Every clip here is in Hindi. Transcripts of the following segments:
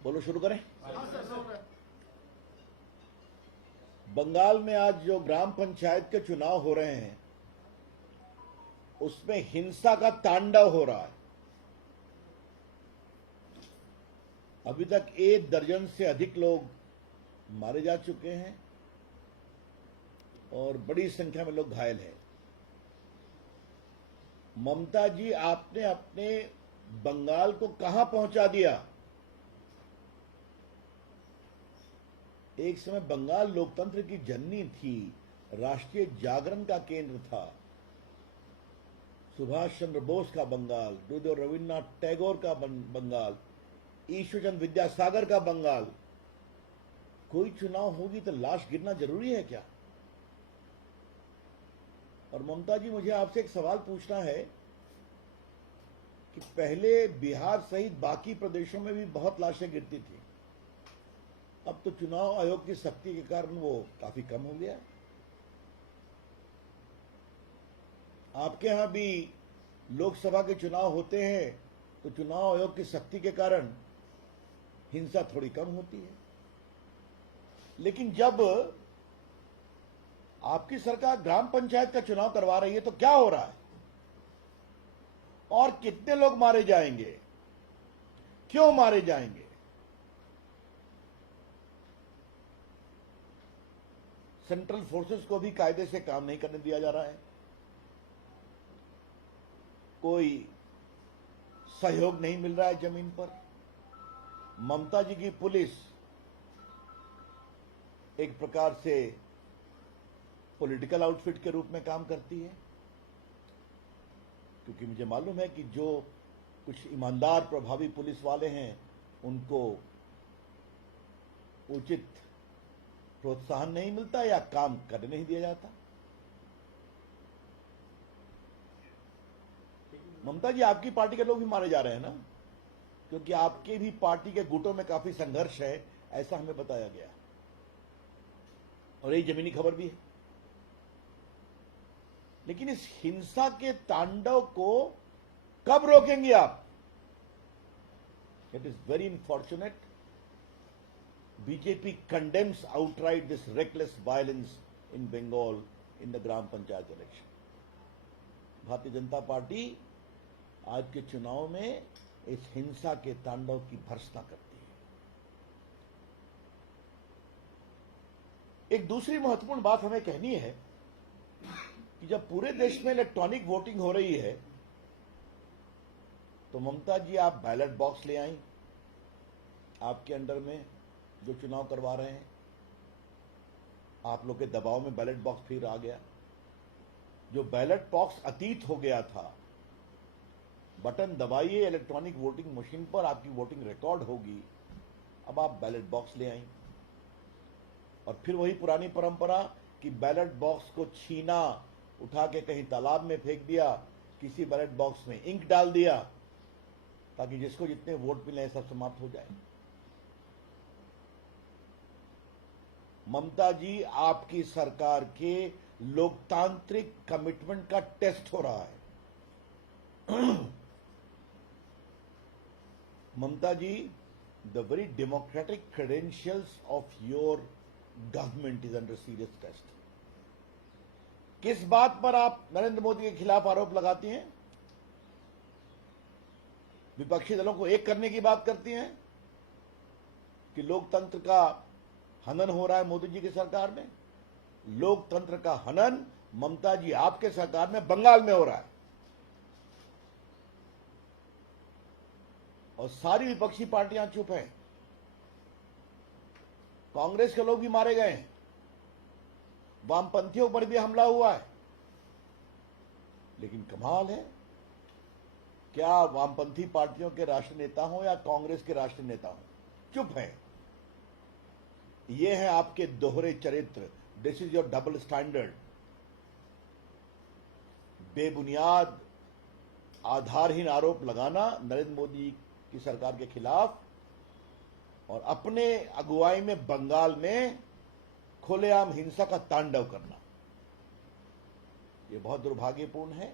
बोलो, शुरू करें। बंगाल में आज जो ग्राम पंचायत के चुनाव हो रहे हैं उसमें हिंसा का तांडव हो रहा है। अभी तक 1 दर्जन से अधिक लोग मारे जा चुके हैं और बड़ी संख्या में लोग घायल हैं। ममता जी, आपने अपने बंगाल को कहां पहुंचा दिया? एक समय बंगाल लोकतंत्र की जननी थी, राष्ट्रीय जागरण का केंद्र था। सुभाष चंद्र बोस का बंगाल, गुरुदेव रविन्द्रनाथ टैगोर का बंगाल, ईश्वरचंद्र विद्यासागर का बंगाल। कोई चुनाव होगी तो लाश गिरना जरूरी है क्या? और ममता जी, मुझे आपसे एक सवाल पूछना है कि पहले बिहार सहित बाकी प्रदेशों में भी बहुत लाशें गिरती थी, अब तो चुनाव आयोग की सख्ती के कारण वो काफी कम हो गया। आपके यहां भी लोकसभा के चुनाव होते हैं तो चुनाव आयोग की सख्ती के कारण हिंसा थोड़ी कम होती है, लेकिन जब आपकी सरकार ग्राम पंचायत का चुनाव करवा रही है तो क्या हो रहा है और कितने लोग मारे जाएंगे, क्यों मारे जाएंगे? सेंट्रल फोर्सेस को भी कायदे से काम नहीं करने दिया जा रहा है, कोई सहयोग नहीं मिल रहा है जमीन पर। ममता जी की पुलिस एक प्रकार से पॉलिटिकल आउटफिट के रूप में काम करती है, क्योंकि मुझे मालूम है कि जो कुछ ईमानदार प्रभावी पुलिस वाले हैं उनको उचित प्रोत्साहन नहीं मिलता या काम करने नहीं दिया जाता। ममता जी, आपकी पार्टी के लोग भी मारे जा रहे हैं ना, क्योंकि आपके भी पार्टी के गुटों में काफी संघर्ष है, ऐसा हमें बताया गया और यही जमीनी खबर भी है। लेकिन इस हिंसा के तांडव को कब रोकेंगे आप? It is very unfortunate. BJP condemns outright this reckless violence in Bengal in the gram panchayat election. Bharatiya Janata party आज के चुनाव में इस हिंसा के तांडव की भर्त्सना करती है। एक दूसरी महत्वपूर्ण बात हमें कहनी है कि जब पूरे देश में इलेक्ट्रॉनिक वोटिंग हो रही है तो ममता जी, आप बैलेट बॉक्स ले आई आपके अंडर में जो चुनाव करवा रहे हैं, आप लोग के दबाव में बैलेट बॉक्स फिर आ गया। जो बैलेट बॉक्स अतीत हो गया था, बटन दबाइए इलेक्ट्रॉनिक वोटिंग मशीन पर, आपकी वोटिंग रिकॉर्ड होगी। अब आप बैलेट बॉक्स ले आई और फिर वही पुरानी परंपरा कि बैलेट बॉक्स को छीना, उठा के कहीं तालाब में फेंक दिया, किसी बैलेट बॉक्स में इंक डाल दिया ताकि जिसको जितने वोट मिले सब समाप्त हो जाए। ममता जी, आपकी सरकार के लोकतांत्रिक कमिटमेंट का टेस्ट हो रहा है। ममता जी, the very democratic credentials of your government is under serious test. किस बात पर आप नरेंद्र मोदी के खिलाफ आरोप लगाती हैं? विपक्षी दलों को एक करने की बात करती हैं कि लोकतंत्र का हनन हो रहा है मोदी जी की सरकार में। लोकतंत्र का हनन ममता जी आपके सरकार में बंगाल में हो रहा है और सारी विपक्षी पार्टियां चुप हैं। कांग्रेस के लोग भी मारे गए हैं, वामपंथियों पर भी हमला हुआ है, लेकिन कमाल है, क्या वामपंथी पार्टियों के राष्ट्रीय नेता हो या कांग्रेस के राष्ट्रीय नेता हो, चुप हैं। ये है आपके दोहरे चरित्र। This is your double standard. बेबुनियाद आधारहीन आरोप लगाना नरेंद्र मोदी की सरकार के खिलाफ और अपने अगुवाई में बंगाल में खुलेआम हिंसा का तांडव करना, यह बहुत दुर्भाग्यपूर्ण है।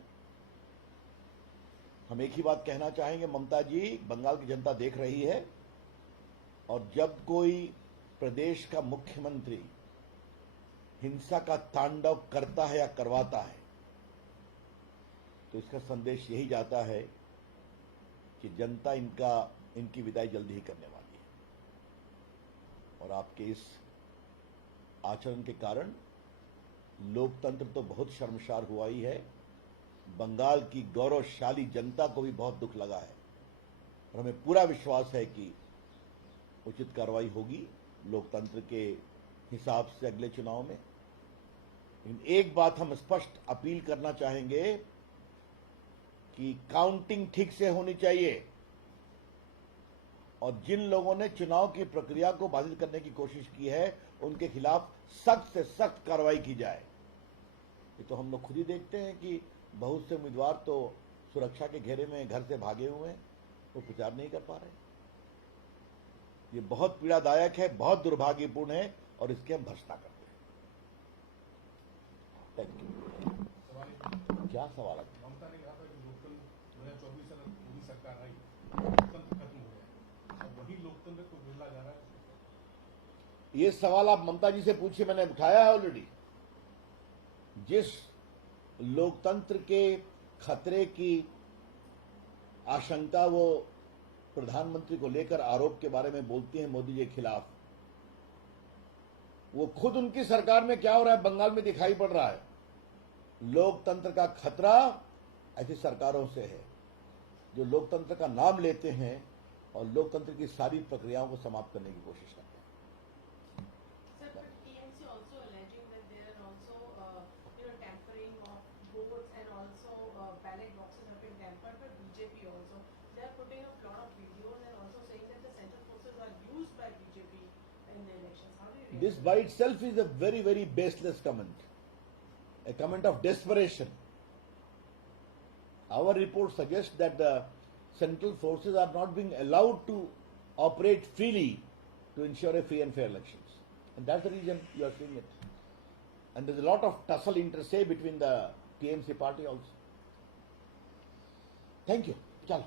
हम एक ही बात कहना चाहेंगे, ममता जी, बंगाल की जनता देख रही है और जब कोई प्रदेश का मुख्यमंत्री हिंसा का तांडव करता है या करवाता है तो इसका संदेश यही जाता है कि जनता इनकी विदाई जल्दी ही करने वाली है। और आपके इस आचरण के कारण लोकतंत्र तो बहुत शर्मसार हुआ ही है, बंगाल की गौरवशाली जनता को भी बहुत दुख लगा है और हमें पूरा विश्वास है कि उचित कार्रवाई होगी लोकतंत्र के हिसाब से अगले चुनाव में। लेकिन एक बात हम स्पष्ट अपील करना चाहेंगे कि काउंटिंग ठीक से होनी चाहिए और जिन लोगों ने चुनाव की प्रक्रिया को बाधित करने की कोशिश की है उनके खिलाफ सख्त से सख्त कार्रवाई की जाए। ये तो हम लोग खुद ही देखते हैं कि बहुत से उम्मीदवार तो सुरक्षा के घेरे में घर से भागे हुए हैं, वो प्रचार नहीं कर पा रहे। ये बहुत पीड़ादायक है, बहुत दुर्भाग्यपूर्ण है और इसकी हम भर्त्सना करते हैं। Thank you. क्या सवाल है? ममता ने कहा था कि लोकतंत्र 2024 अगर पूरी सरकार आई लोकतंत्र खत्म हो गया, अब वही लोकतंत्र को गिरला जा रहा है। ये सवाल आप ममता जी से पूछिए, मैंने उठाया है ऑलरेडी। जिस लोकतंत्र के खतरे की आशंका वो प्रधानमंत्री को लेकर आरोप के बारे में बोलती हैं मोदी जी के खिलाफ, वो खुद उनकी सरकार में क्या हो रहा है बंगाल में दिखाई पड़ रहा है। लोकतंत्र का खतरा ऐसी सरकारों से है जो लोकतंत्र का नाम लेते हैं और लोकतंत्र की सारी प्रक्रियाओं को समाप्त करने की कोशिश करते हैं। Sir, but TMC also alleging that they are also, tampering of votes and also ballot boxes have been tampered by BJP also. They are putting up a lot of videos and also saying that the central forces are used by BJP in the elections. How do you react? This by itself is a very, very baseless comment, a comment of desperation. Our report suggests that the central forces are not being allowed to operate freely to ensure a free and fair elections. And that's the reason you are seeing it. And there's a lot of tussle inter se between the TMC party also. Thank you. Chalo.